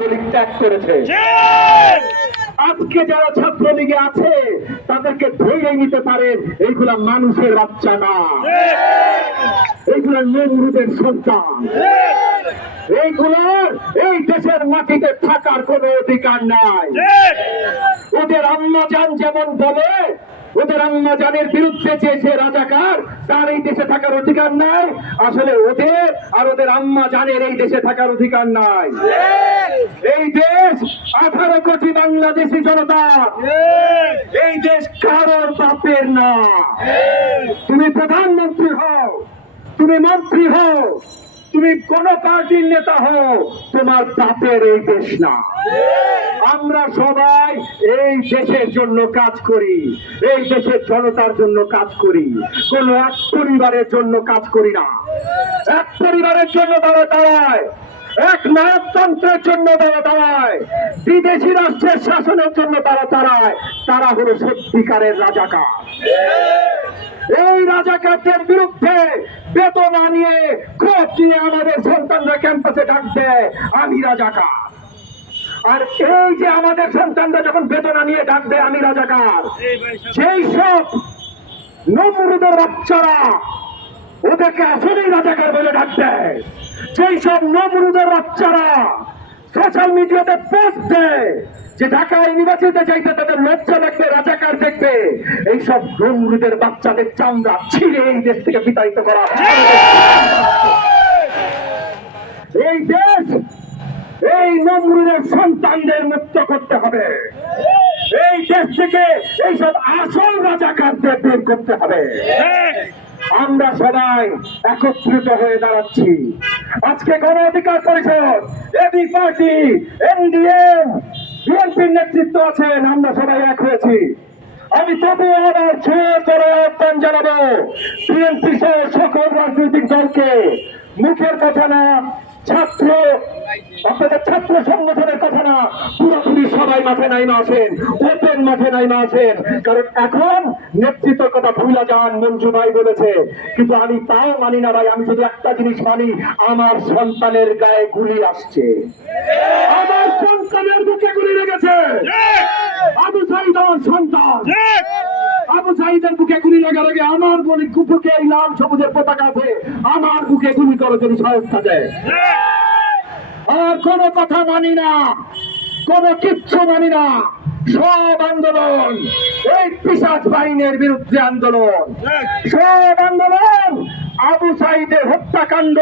ছাত্রলীগ ত্যাগ করেছে। আজকে যারা ছাত্রলীগে আছে তাদেরকে ধরে নিতে পারেন এইগুলা মানুষের বাচ্চা না। এইগুলা নমরুদের সন্তান। এইগুলোর এই দেশের মাটিতে থাকার কোনো অধিকার নাই। ওদের আম্মাজান যেমন বলে ওদের আম্মাজানের বিরুদ্ধে যে সে রাজাকার, তার এই দেশে থাকার অধিকার নাই। আসলে ওদের আর ওদের আম্মাজানের এই দেশে থাকার অধিকার নাই। এই দেশ আঠারো কোটি বাংলাদেশি জনতা। এই দেশ কারোর বাপের না। তুমি প্রধানমন্ত্রী হও, তুমি মন্ত্রী হও। তুমি কোন পার্টির নেতা হও, তোমার পাপের এই দেশ না। আমরা সবাই এই দেশের জন্য কাজ করি, এই দেশের জনতার জন্য কাজ করি। কোন এক পরিবারের জন্য কাজ করি না। এক পরিবারের জন্য তারা দাঁড়ায়। এক নায়কতন্ত্রের জন্য তারা দাঁড়ায়। বিদেশি রাষ্ট্রের শাসনের জন্য তারা দাঁড়ায়। তারা হলো সত্যিকারের রাজাকার। এই রাজাকারদের বিরুদ্ধে বেতন আনিয়ে খোঁজ নিয়ে আমাদের সন্তানরা ক্যাম্পাসে ডাক দেয়, আমি রাজাকার। আর এই যে আমাদের সন্তানরা যখন বেতন আনিয়ে ডাক দেয়, আমি রাজাকার। সেই সব নমরুদের বাচ্চারা ওদেরকে আসলেই রাজাকার বলে ডাক দেয়। সেই সব নমরুদের বাচ্চারা সোশ্যাল মিডিয়াতে পোস্ট দেয় যে ঢাকা ইউনিভার্সিটিতে যাইতে তাদের লজ্জা দেখবে রাজাকার দেখবে। এইসব নমরুদের বাচ্চাদের চামড়া ছিঁড়ে এই দেশ থেকে বিতাড়িত করা এই দেশ এই নমরুদের সন্তানদের মুক্ত করতে হবে। এই দেশ থেকে এইসব আসল রাজাকারদের বের করতে হবে। আমরা সবাই একত্রিত হয়ে দাঁড়াচ্ছি। আজকে গণ অধিকার পরিষদ এবি পার্টি এনডিএম বিএনপির নেতৃত্ব আছেন, আমরা সবাই এক হয়েছি। আমি তবুও আবার ছোট করে আহ্বান জানাব বিএনপি সহ সকল রাজনৈতিক দলকে। মুখের কথা না, ছাত্র আপনাদের ছাত্র সংগঠনের কথা না। পুরোপুরি সবাই মাঠে নাইমা আসেন ওপেন মাঠে নাইমা আসেন কারণ এখন নেতৃত্বের কথা ভুলা যান মঞ্জু ভাই বলেছে। কিন্তু আমি তাও মানি না ভাই, আমি শুধু একটা জিনিস মানি, আমার সন্তানের গায়ে গুলি আসছে। আমার সন্তানের বুকে গুলি লেগেছে। আবু সাইদ আমার সন্তান। আবু সাইদের বুকে গুলি লাগার আগে আমার বুকে এই লাল সবুজের পতাকা আছে, আমার বুকে গুলি করো, যদি সাহস দেয়। আর কোনো কথা মানি না। কোনো কিচ্ছু মানি না। সব আন্দোলন এই পিসাজ বাহিনীর বিরুদ্ধে আন্দোলন। সব আন্দোলন আবু সাইদের হত্যাকাণ্ড।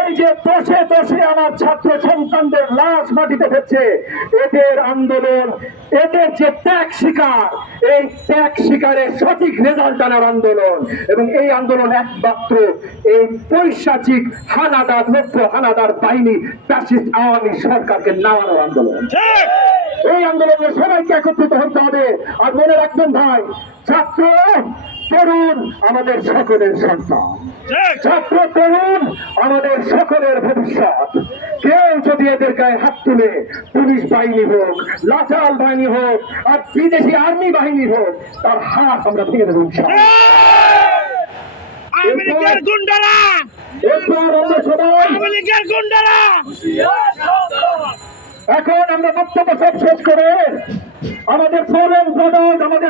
এই যে দশে দশে আমার ছাত্র সন্তানদের লাশ মাটিতে ফেলছে এদের আন্দোলন, এদের যে ত্যাগ শিকার, এই ত্যাগ শিকারের সঠিক রেজাল্ট আনার আন্দোলন। এবং এই আন্দোলন একমাত্র এই পৈশাচিক হানাদার লক্ষ হানাদার বাহিনী ফ্যাসিস্ট আওয়ামী সরকারকে নামানোর আন্দোলন। এই আন্দোলনে সবাইকে একত্রিত হতে হবে। আর মনে রাখবেন ভাই, ছাত্র, তরুণ, আমাদের সকলের সন্তান। ছাত্র তরুণ আমাদের সকলের ভবিষ্যৎ। কেউ যদি এদের গায়ে হাত তুলে পুলিশ বাহিনী হোক লাচাল বাহিনী হোক আর বিদেশি আর্মি বাহিনী হোক তার হাত আমরা ভেঙে দেবো ইনশাআল্লাহ। আমেরিকার গুন্ডারা! এরপর আমরা সবাই আমেরিকার গুন্ডারা! এখন আমরা বক্তব্য সব শেষ করে আমাদের ফরেন ব্রাদার্স আমাদের